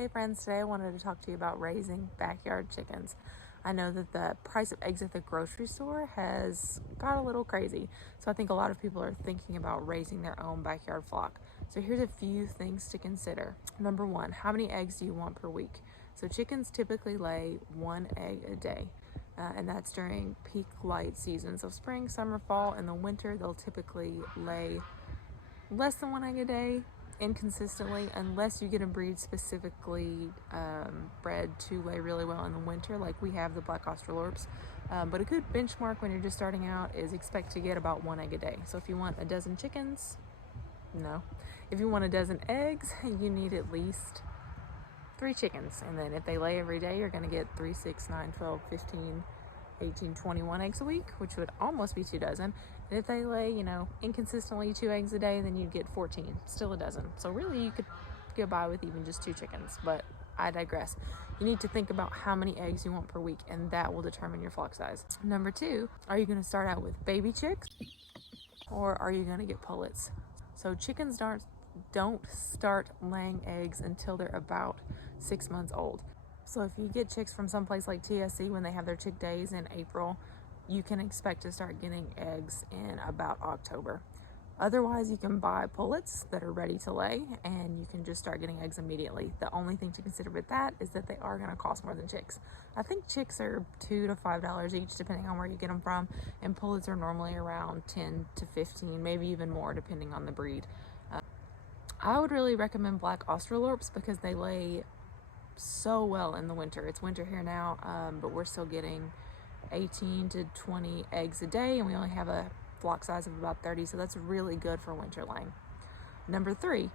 Hey friends, today I wanted to talk to you about raising backyard chickens. I know that the price of eggs at the grocery store has got a little crazy, so I think a lot of people are thinking about raising their own backyard flock. So here's a few things to consider. Number one, how many eggs do you want per week? So chickens typically lay one egg a day. And that's during peak light seasons of spring, summer, fall. In the winter, they'll typically lay less than one egg a day, inconsistently, unless you get a breed specifically bred to lay really well in the winter, like we have the black Australorps. But a good benchmark when you're just starting out is expect to get about one egg a day. So if you want a dozen chickens, no. If you want a dozen eggs, you need at least 3 chickens. And then if they lay every day, you're going to get 3, 6, 9, 12, 15, 18, 21 eggs a week, which would almost be 2 dozen. And if they lay, inconsistently 2 eggs a day, then you'd get 14, still a dozen. So really you could get by with even just 2 chickens, but I digress. You need to think about how many eggs you want per week, and that will determine your flock size. Number 2, are you going to start out with baby chicks or are you going to get pullets? So chickens don't start laying eggs until they're about 6 months old. So if you get chicks from someplace like TSC when they have their chick days in April, you can expect to start getting eggs in about October. Otherwise, you can buy pullets that are ready to lay and you can just start getting eggs immediately. The only thing to consider with that is that they are going to cost more than chicks. I think chicks are $2 to $5 each depending on where you get them from, and pullets are normally around 10 to 15, maybe even more depending on the breed. I would really recommend black Australorps because they lay so well in the winter. It's winter here now, but we're still getting 18 to 20 eggs a day, and we only have a flock size of about 30, so that's really good for winter laying. Number 3,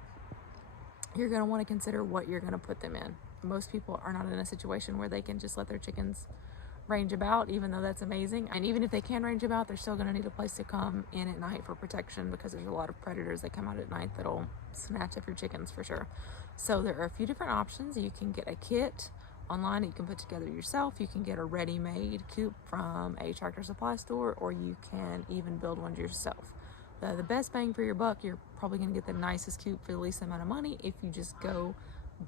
you're going to want to consider what you're going to put them in. Most people are not in a situation where they can just let their chickens range about, even though that's amazing. And even if they can range about, they're still going to need a place to come in at night for protection because there's a lot of predators that come out at night that'll snatch up your chickens for sure. So there are a few different options. You can get a kit online that you can put together yourself. You can get a ready-made coop from a Tractor Supply store, or you can even build one yourself. The best bang for your buck, you're probably going to get the nicest coop for the least amount of money if you just go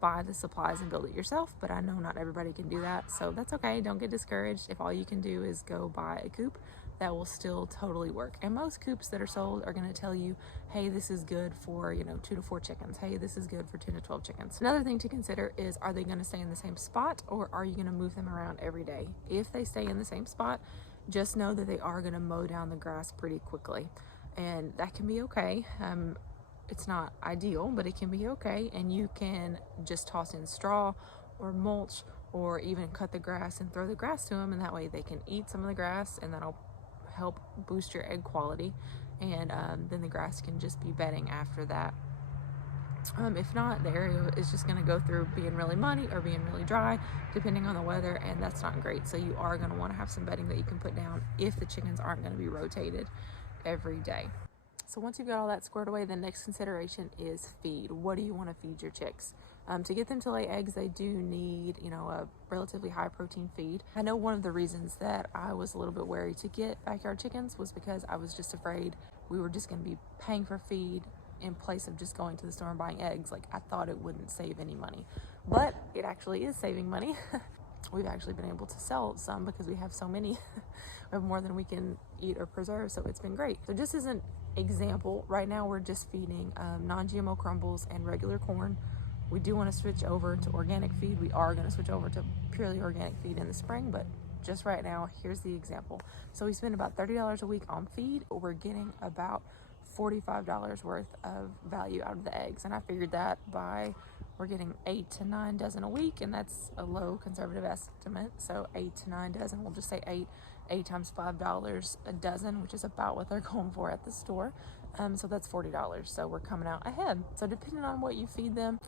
buy the supplies and build it yourself, but I know not everybody can do that, so that's okay. Don't get discouraged. If all you can do is go buy a coop, that will still totally work. And most coops that are sold are going to tell you, hey, this is good for 2 to 4 chickens. Hey, this is good for 10 to 12 chickens. Another thing to consider is, are they going to stay in the same spot or are you going to move them around every day? If they stay in the same spot, just know that they are going to mow down the grass pretty quickly, and that can be okay. It's not ideal, but it can be okay, and you can just toss in straw or mulch or even cut the grass and throw the grass to them, and that way they can eat some of the grass, and that'll help boost your egg quality, and then the grass can just be bedding after that. If not, the area is just going to go through being really muddy or being really dry depending on the weather, and that's not great. So you are going to want to have some bedding that you can put down if the chickens aren't going to be rotated every day. So once you've got all that squared away, the next consideration is feed. What do you want to feed your chicks? To get them to lay eggs, they do need, a relatively high protein feed. I know one of the reasons that I was a little bit wary to get backyard chickens was because I was just afraid we were just going to be paying for feed in place of just going to the store and buying eggs. Like, I thought it wouldn't save any money, but it actually is saving money. We've actually been able to sell some because we have so many. We have more than we can eat or preserve, so it's been great. So just as an example, right now we're just feeding non-GMO crumbles and regular corn. We do want to switch over to organic feed. We are going to switch over to purely organic feed in the spring, but just right now, here's the example. So we spend about $30 a week on feed. We're getting about $45 worth of value out of the eggs, and I figured that we're getting 8 to 9 dozen a week, and that's a low conservative estimate. So 8 to 9 dozen, we'll just say 8 times $5 a dozen, which is about what they're going for at the store. So that's $40. So we're coming out ahead. So depending on what you feed them,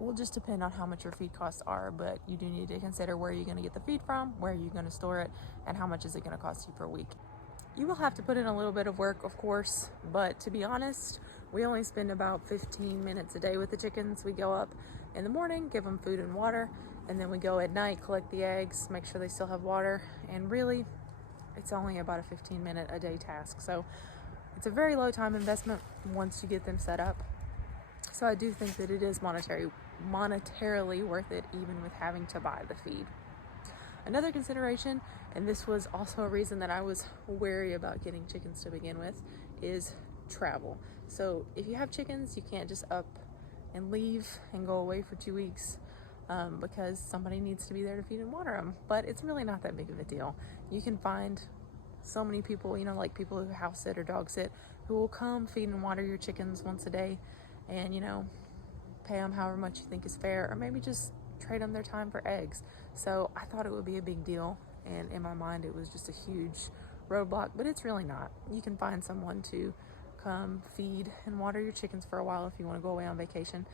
will just depend on how much your feed costs are, but you do need to consider where you're going to get the feed from, where you're going to store it, and how much is it going to cost you per week. You will have to put in a little bit of work, of course, but to be honest, we only spend about 15 minutes a day with the chickens. We go up in the morning, give them food and water, and then we go at night, collect the eggs, make sure they still have water, and really, it's only about a 15-minute a day task. So it's a very low time investment once you get them set up. So I do think that it is monetary monetarily worth it, even with having to buy the feed. Another consideration, and this was also a reason that I was wary about getting chickens to begin with, is travel. So if you have chickens, you can't just up and leave and go away for 2 weeks because somebody needs to be there to feed and water them. But it's really not that big of a deal. You can find so many people, like people who house sit or dog sit, who will come feed and water your chickens once a day and, pay them however much you think is fair, or maybe just trade them their time for eggs. So I thought it would be a big deal, and in my mind it was just a huge roadblock, but it's really not. You can find someone to come feed and water your chickens for a while if you want to go away on vacation,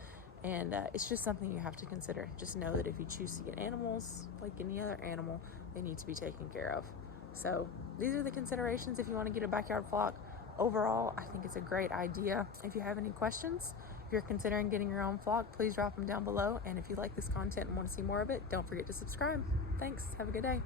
and it's just something you have to consider. Just know that if you choose to get animals, like any other animal, they need to be taken care of. So these are the considerations if you want to get a backyard flock. Overall, I think it's a great idea. If you have any questions, if you're considering getting your own flock, please drop them down below. And if you like this content and want to see more of it, don't forget to subscribe. Thanks. Have a good day.